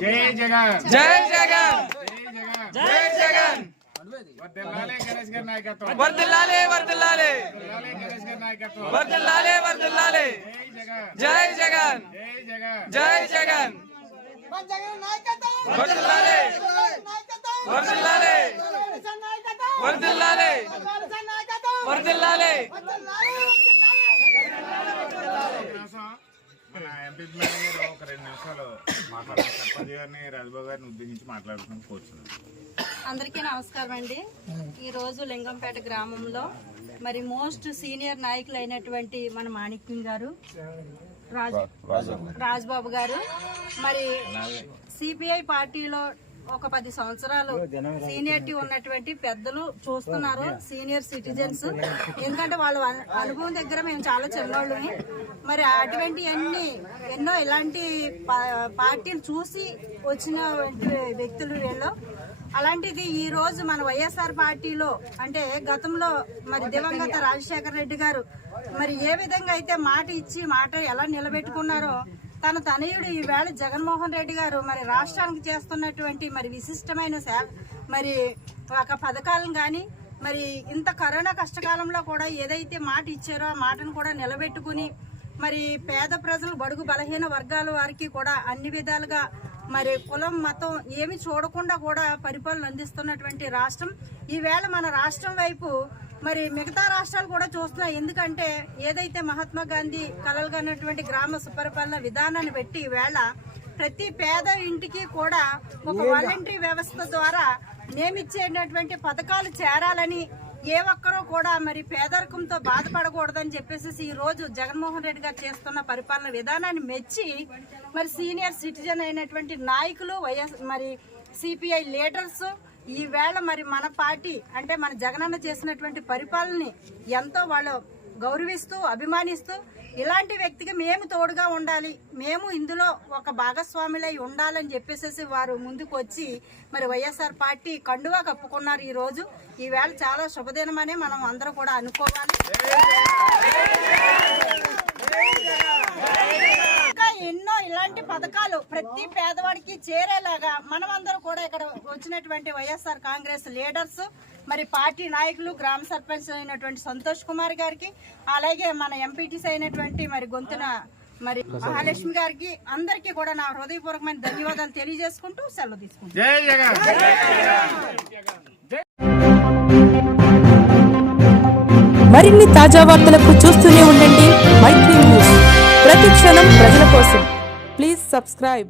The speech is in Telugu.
जय जगन। जय जगन। जय जगन। वर्दलाले वर्दलाले वर्दलाले। वर्दलाले जय जगन। जय जगन। वर्दलाले। वर्दलाले। वर्दलाले। वर्दलाले। ఎంపీ ఒక రెండు నిమిషాలు సర్పంచ్ గారిని రాజబాబు గారిని ఉద్దేశించి మాట్లాడుతున్నాం కూర్చున్నాం అందరికీ నమస్కారం అండి. ఈరోజు లింగంపేట గ్రామంలో మరి మోస్ట్ సీనియర్ నాయకులు అయినటువంటి మన మాణిక్యం గారు రాజ్ రాజ్బాబు గారు. మరి సిపిఐ పార్టీలో ఒక పది సంవత్సరాలు సీనియర్టీ ఉన్నటువంటి పెద్దలు చూస్తున్నారు సీనియర్ సిటిజన్స్. ఎందుకంటే వాళ్ళ అను- అనుభవం దగ్గర మేము చాలా చిన్నోళ్ళని మరి అటువంటి అన్ని ఎన్నో ఇలాంటి పార్టీలు చూసి వచ్చిన వ్యక్తులు వీళ్ళు. అలాంటిది ఈ రోజు మన వైఎస్ఆర్ పార్టీలో అంటే గతంలో మరి దివంగత రాజశేఖర రెడ్డి గారు మరి ఏ విధంగా అయితే మాట ఇచ్చి మాట ఎలా నిలబెట్టుకున్నారో తన తనయుడు ఈవేళ జగన్మోహన్ రెడ్డి గారు మరి రాష్ట్రానికి చేస్తున్నటువంటి మరి విశిష్టమైన సేవ మరి ఒక పథకాలను కానీ మరి ఇంత కరోనా కష్టకాలంలో కూడా ఏదైతే మాట ఇచ్చారో ఆ మాటను కూడా నిలబెట్టుకుని మరి పేద ప్రజలు బడుగు బలహీన వర్గాల వారికి కూడా అన్ని విధాలుగా మరి కులం మతం ఏమి చూడకుండా కూడా పరిపాలన అందిస్తున్నటువంటి రాష్ట్రం. ఈవేళ మన రాష్ట్రం వైపు మరి మిగతా రాష్ట్రాలు కూడా చూస్తున్నాయి. ఎందుకంటే ఏదైతే మహాత్మా గాంధీ కలలుగన్నటువంటి గ్రామ సుపరిపాలన విధానాన్ని పెట్టి ఈవేళ ప్రతి పేద ఇంటికి కూడా ఒక వాలంటరీ వ్యవస్థ ద్వారా నియమించేటటువంటి పథకాలు చేరాలని ఏ ఒక్కరూ కూడా మరి పేదరికంతో బాధపడకూడదని చెప్పేసి ఈ రోజు జగన్మోహన్ రెడ్డి గారు చేస్తున్న పరిపాలన విధానాన్ని మెచ్చి మరి సీనియర్ సిటిజన్ అయినటువంటి నాయకులు వైఎస్ మరి సిపిఐ లీడర్స్ ఈ వేళ మరి మన పార్టీ అంటే మన జగనన్న చేసినటువంటి పరిపాలనని ఎంతో వాళ్ళు గౌరవిస్తూ అభిమానిస్తూ ఇలాంటి వ్యక్తికి మేము తోడుగా ఉండాలి. మేము ఇందులో ఒక భాగస్వాములై ఉండాలని చెప్పేసి వారు ముందుకు వచ్చి మరి వైఎస్ఆర్ పార్టీ కండువా కప్పుకున్నారు ఈరోజు. ఈవేళ ఈ వేళ చాలా శుభదినమనే మనం అందరూ కూడా అనుకోవాలి ఇంకా ఎన్నో ఇలాంటి పథకాలు ప్రతి పేదవాడికి చేరేలాగా మనమందరూ కూడా ఇక్కడ వచ్చినటువంటి వైఎస్ఆర్ కాంగ్రెస్ లీడర్స్ మరి పార్టీ నాయకులు గ్రామ సర్పంచ్ అయినటువంటి సంతోష్ కుమార్ గారికి అలాగే మన ఎంపీటీసీ అయినటువంటి మరి గొంతున మరి మహాలక్ష్మి గారికి అందరికీ కూడా నా హృదయపూర్వకమైన ధన్యవాదాలు తెలియజేసుకుంటూ సెలవు తీసుకుంటాను జై జగన్! మరిన్ని తాజా వార్తలకు చూస్తూనే ఉండండి మైత్రి న్యూస్. ప్రతి క్షణం ప్రజల కోసం. subscribe.